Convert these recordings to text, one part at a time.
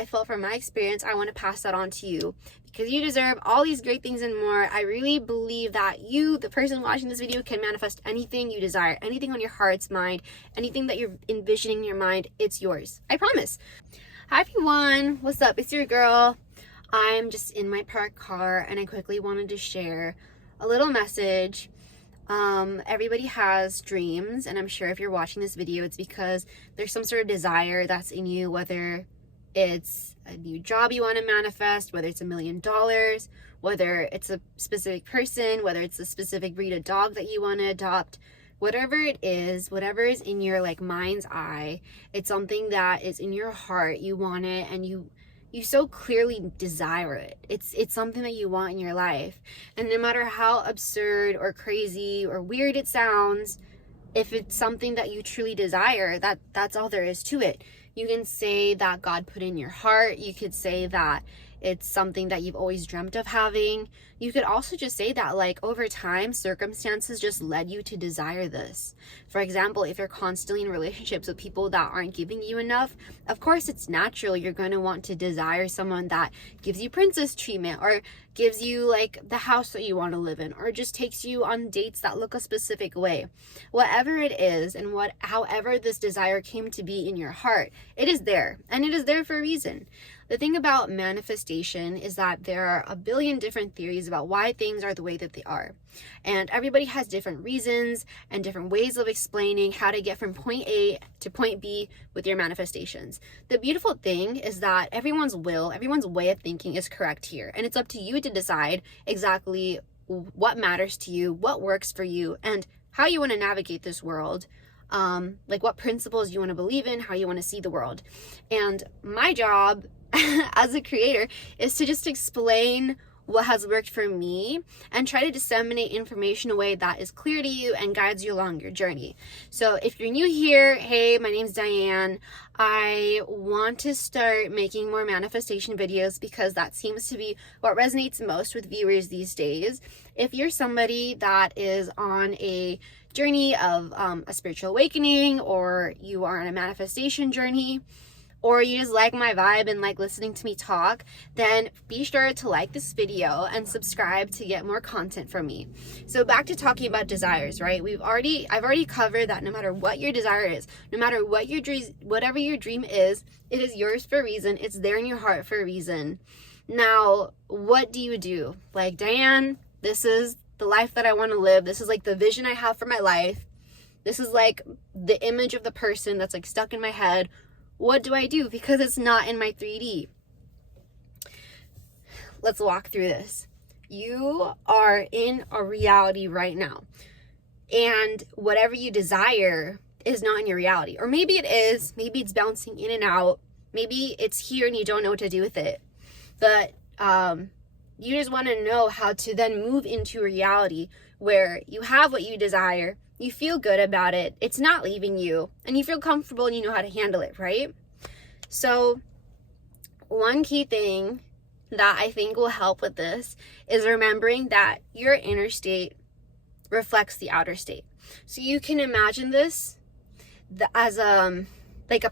I felt from my experience, I want to pass that on to you because you deserve all these great things and more. I really believe that you, the person watching this video, can manifest anything you desire, anything on your heart's mind, anything that you're envisioning in your mind, it's yours. I promise. Hi everyone, what's up? It's your girl. I'm just in my parked car and I quickly wanted to share a little message. Everybody has dreams, and I'm sure if you're watching this video, it's because there's some sort of desire that's in you, whether it's a new job you want to manifest, whether it's $1 million, whether it's a specific person, whether it's a specific breed of dog that you want to adopt, whatever it is, whatever is in your mind's eye, it's something that is in your heart, you want it, and you so clearly desire it. It's something that you want in your life. And no matter how absurd or crazy or weird it sounds, if it's something that you truly desire, that's all there is to it. You can say that God put in your heart. You could say that it's something that you've always dreamt of having. You could also just say that over time, circumstances just led you to desire this. For example, if you're constantly in relationships with people that aren't giving you enough, of course it's natural you're going to want to desire someone that gives you princess treatment, or gives you the house that you want to live in, or just takes you on dates that look a specific way. Whatever it is, and however this desire came to be in your heart, it is there, and it is there for a reason. The thing about manifestation is that there are a billion different theories about why things are the way that they are. And everybody has different reasons and different ways of explaining how to get from point A to point B with your manifestations. The beautiful thing is that everyone's way of thinking is correct here. And it's up to you to decide exactly what matters to you, what works for you, and how you want to navigate this world. What principles you want to believe in, how you want to see the world. And my job as a creator is to just explain what has worked for me and try to disseminate information in a way that is clear to you and guides you along your journey. So if you're new here, hey, my name's Diane. I want to start making more manifestation videos because that seems to be what resonates most with viewers these days. If you're somebody that is on a journey of a spiritual awakening, or you are on a manifestation journey, or you just like my vibe and like listening to me talk, then be sure to like this video and subscribe to get more content from me. So back to talking about desires, right? I've already covered that no matter what your desire is, no matter what whatever your dream is, it is yours for a reason. It's there in your heart for a reason. Now, what do you do? Diane, this is the life that I want to live. This is the vision I have for my life. This is the image of the person that's stuck in my head. What do I do? Because it's not in my 3D. Let's walk through this. You are in a reality right now. And whatever you desire is not in your reality. Or maybe it is. Maybe it's bouncing in and out. Maybe it's here and you don't know what to do with it. But you just want to know how to then move into a reality where you have what you desire. You feel good about it, it's not leaving you, and you feel comfortable and you know how to handle it, right? So one key thing that I think will help with this is remembering that your inner state reflects the outer state. So you can imagine this as a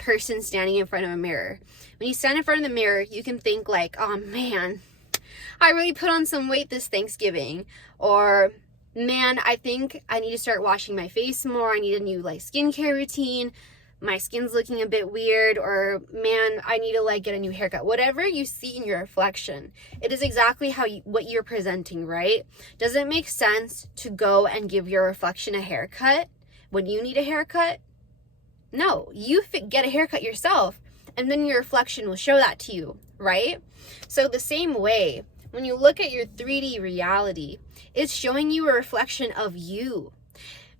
person standing in front of a mirror. When you stand in front of the mirror, you can think oh man, I really put on some weight this Thanksgiving, or man, I think I need to start washing my face more. I need a new skincare routine. My skin's looking a bit weird, or man, I need to get a new haircut. Whatever you see in your reflection, it is exactly what you're presenting, right? Does it make sense to go and give your reflection a haircut when you need a haircut? No, you get a haircut yourself, and then your reflection will show that to you, right? So the same way, when you look at your 3D reality, it's showing you a reflection of you.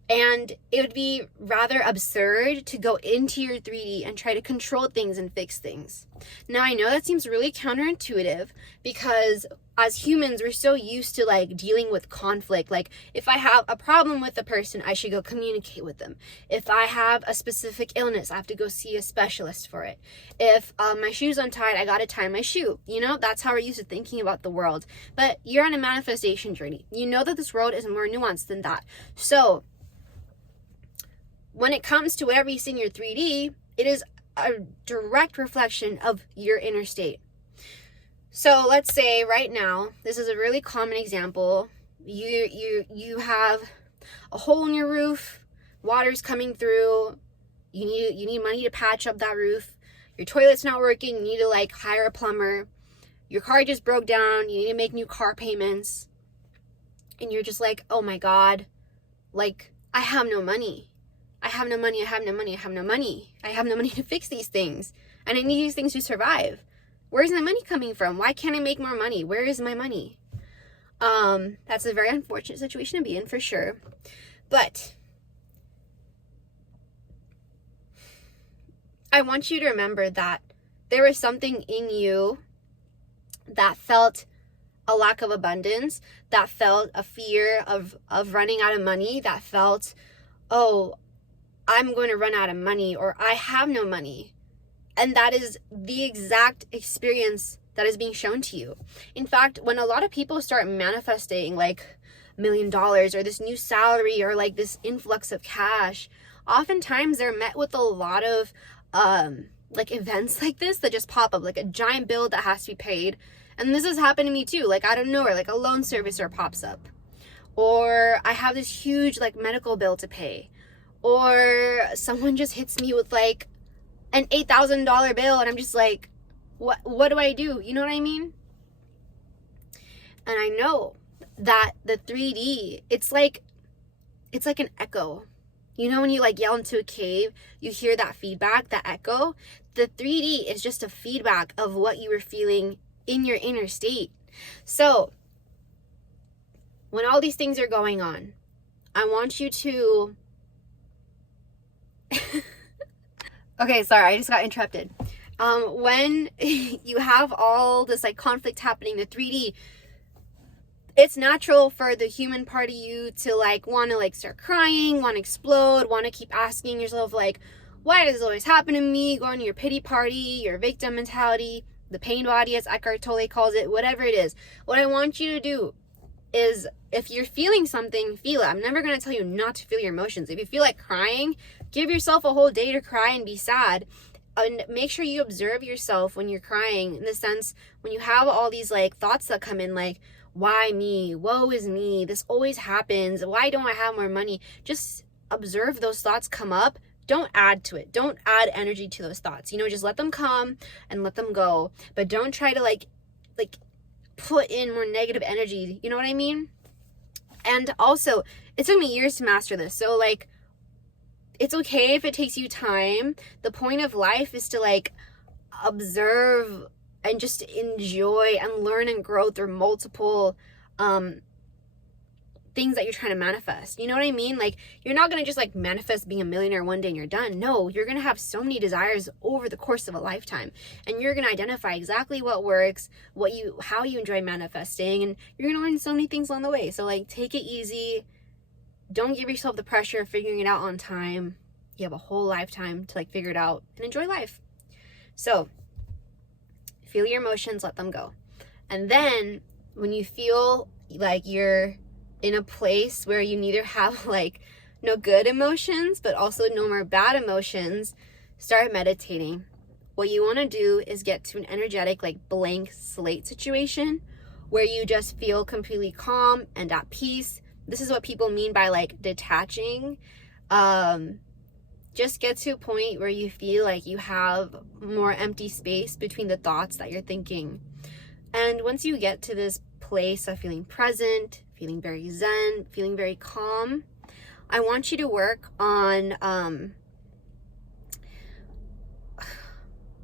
And it would be rather absurd to go into your 3D and try to control things and fix things. Now, I know that seems really counterintuitive because as humans, we're so used to dealing with conflict. If I have a problem with a person, I should go communicate with them. If I have a specific illness, I have to go see a specialist for it. If my shoe's untied, I gotta tie my shoe. That's how we're used to thinking about the world. But you're on a manifestation journey. You know that this world is more nuanced than that. So when it comes to whatever you see in your 3D, it is a direct reflection of your inner state. So let's say right now, this is a really common example. You have a hole in your roof, water's coming through, you need money to patch up that roof, your toilet's not working, you need to like hire a plumber, your car just broke down, you need to make new car payments, and you're just like, oh my God, like I have no money. I have no money to fix these things, and I need these things to survive. Where's my money coming from? Why can't I make more money? Where is my money? That's a very unfortunate situation to be in for sure. But I want you to remember that there was something in you that felt a lack of abundance, that felt a fear of running out of money, that felt, oh, I'm going to run out of money, or I have no money. And that is the exact experience that is being shown to you. In fact, when a lot of people start manifesting like $1 million or this new salary or like this influx of cash, oftentimes they're met with a lot of like events like this that just pop up, like a giant bill that has to be paid. And this has happened to me too, like out of nowhere, like a loan servicer pops up, or I have this huge like medical bill to pay, or someone just hits me with like an $8,000 bill, and I'm just like, what do I do? You know what I mean? And I know that the 3D, it's like an echo. You know when you like yell into a cave, you hear that feedback, that echo? The 3D is just a feedback of what you were feeling in your inner state. So when all these things are going on, I want you to okay, sorry, I just got interrupted. When you have all this like conflict happening, the 3D, it's natural for the human part of you to like want to like start crying, want to explode, want to keep asking yourself like, why does this always happen to me? Going to your pity party, your victim mentality, the pain body as Eckhart Tolle calls it, whatever it is. What I want you to do is, if you're feeling something, feel it. I'm never going to tell you not to feel your emotions. If you feel like crying, give yourself a whole day to cry and be sad. And make sure you observe yourself when you're crying, in the sense when you have all these like thoughts that come in like, why me? Woe is me. This always happens. Why don't I have more money? Just observe those thoughts come up. Don't add to it. Don't add energy to those thoughts. You know, just let them come and let them go. But don't try to like put in more negative energy. You know what I mean? And also, it took me years to master this. So like, it's okay if it takes you time. The point of life is to like observe and just enjoy and learn and grow through multiple things that you're trying to manifest. You know what I mean? Like, you're not going to just like manifest being a millionaire one day and you're done. No, you're going to have so many desires over the course of a lifetime, and you're going to identify exactly what works, how you enjoy manifesting, and you're going to learn so many things along the way. So like, take it easy. Don't give yourself the pressure of figuring it out on time. You have a whole lifetime to like figure it out and enjoy life. So feel your emotions, let them go. And then when you feel like you're in a place where you neither have like no good emotions, but also no more bad emotions, start meditating. What you want to do is get to an energetic, like blank slate situation where you just feel completely calm and at peace. This is what people mean by like detaching. Just get to a point where you feel like you have more empty space between the thoughts that you're thinking. And once you get to this place of feeling present, feeling very zen, feeling very calm, I want you to work on,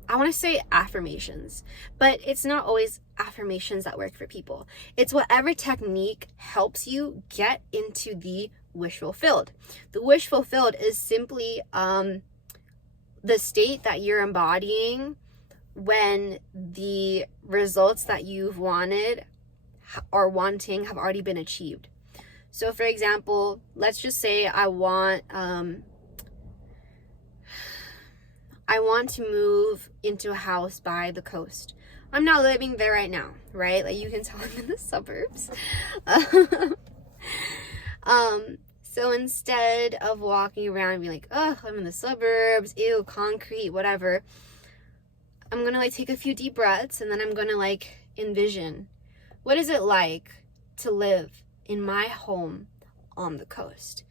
I want to say affirmations, but it's not always affirmations that work for people. It's whatever technique helps you get into the wish fulfilled. The wish fulfilled is simply the state that you're embodying when the results that you've wanted or wanting have already been achieved. So for example, let's just say I want to move into a house by the coast. I'm not living there right now, right? Like, you can tell I'm in the suburbs. So instead of walking around and being like, oh, I'm in the suburbs, ew, concrete, whatever, I'm gonna like take a few deep breaths, and then I'm gonna like envision, what is it like to live in my home on the coast?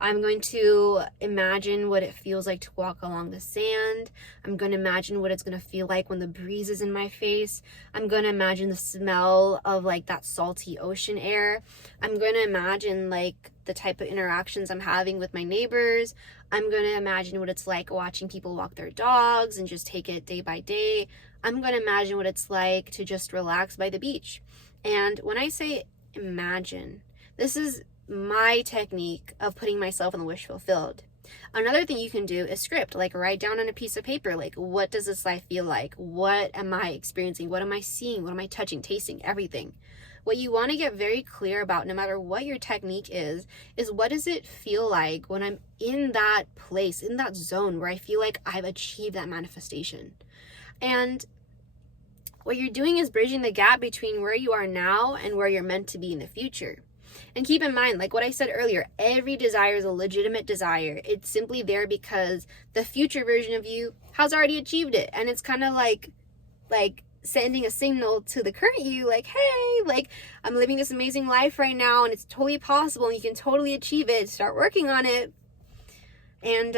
I'm going to imagine what it feels like to walk along the sand. I'm going to imagine what it's going to feel like when the breeze is in my face. I'm going to imagine the smell of like that salty ocean air. I'm going to imagine like the type of interactions I'm having with my neighbors. I'm going to imagine what it's like watching people walk their dogs and just take it day by day. I'm going to imagine what it's like to just relax by the beach. And when I say imagine, this is my technique of putting myself in the wish fulfilled. Another thing you can do is script, like write down on a piece of paper, like what does this life feel like? What am I experiencing? What am I seeing? What am I touching, tasting, everything? What you want to get very clear about, no matter what your technique is what does it feel like when I'm in that place, in that zone where I feel like I've achieved that manifestation? And what you're doing is bridging the gap between where you are now and where you're meant to be in the future. And keep in mind, like what I said earlier, every desire is a legitimate desire. It's simply there because the future version of you has already achieved it. And it's kind of like sending a signal to the current you, like, hey, like I'm living this amazing life right now and it's totally possible and you can totally achieve it. Start working on it. And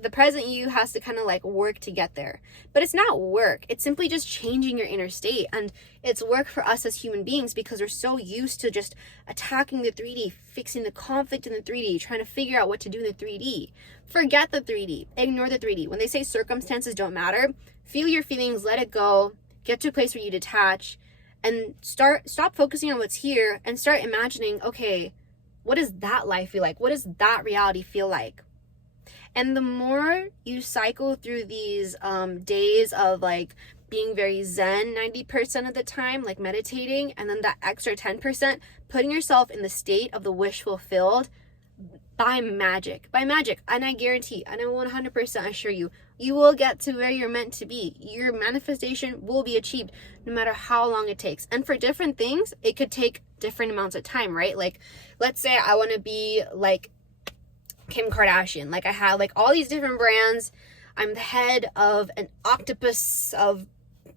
the present you has to kind of like work to get there. But it's not work. It's simply just changing your inner state. And it's work for us as human beings because we're so used to just attacking the 3D, fixing the conflict in the 3D, trying to figure out what to do in the 3D. Forget the 3D. Ignore the 3D. When they say circumstances don't matter, feel your feelings, let it go, get to a place where you detach, and stop focusing on what's here and start imagining, okay, what does that life feel like? What does that reality feel like? And the more you cycle through these days of like being very zen 90% of the time, like meditating, and then that extra 10%, putting yourself in the state of the wish fulfilled by magic. And I guarantee, and I 100% assure you, you will get to where you're meant to be. Your manifestation will be achieved no matter how long it takes. And for different things, it could take different amounts of time, right? Like, let's say I want to be like Kim Kardashian. Like I have like all these different brands. I'm the head of an octopus of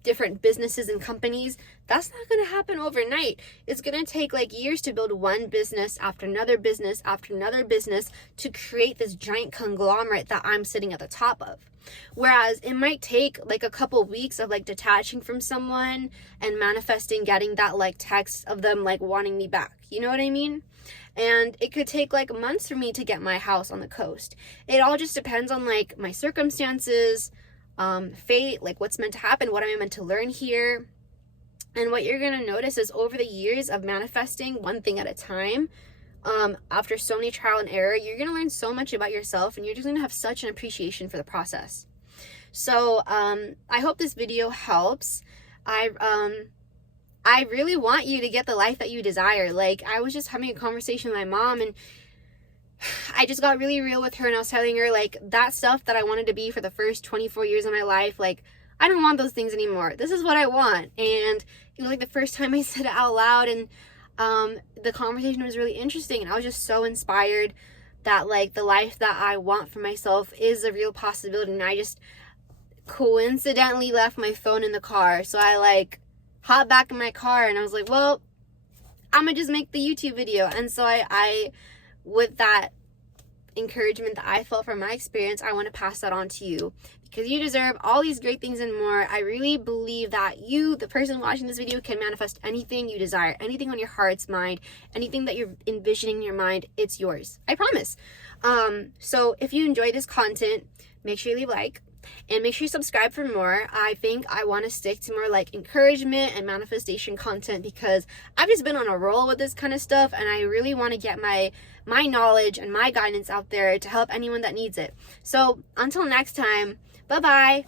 different businesses and companies. That's not going to happen overnight. It's going to take like years to build one business after another business after another business to create this giant conglomerate that I'm sitting at the top of. Whereas it might take like a couple weeks of like detaching from someone and manifesting, getting that like text of them like wanting me back. You know what I mean? And it could take like months for me to get my house on the coast. It all just depends on like my circumstances, fate, like what's meant to happen, what am I meant to learn here. And what you're going to notice is over the years of manifesting one thing at a time, after so many trial and error, you're going to learn so much about yourself and you're just going to have such an appreciation for the process. So I hope this video helps. I really want you to get the life that you desire. Like, I was just having a conversation with my mom and I just got really real with her and I was telling her, like, that stuff that I wanted to be for the first 24 years of my life, like, I don't want those things anymore. This is what I want. And it was like the first time I said it out loud and the conversation was really interesting and I was just so inspired that, like, the life that I want for myself is a real possibility. And I just coincidentally left my phone in the car. So I, like, hopped back in my car and I was like, well, I'm gonna just make the YouTube video. And so I with that encouragement that I felt from my experience, I want to pass that on to you because you deserve all these great things and more. I really believe that you, the person watching this video, can manifest anything you desire, anything on your heart's mind, anything that you're envisioning in your mind, it's yours. I promise. So if you enjoy this content, make sure you leave a like. And make sure you subscribe for more. I think I want to stick to more like encouragement and manifestation content because I've just been on a roll with this kind of stuff and I really want to get my knowledge and my guidance out there to help anyone that needs it. So until next time, bye-bye.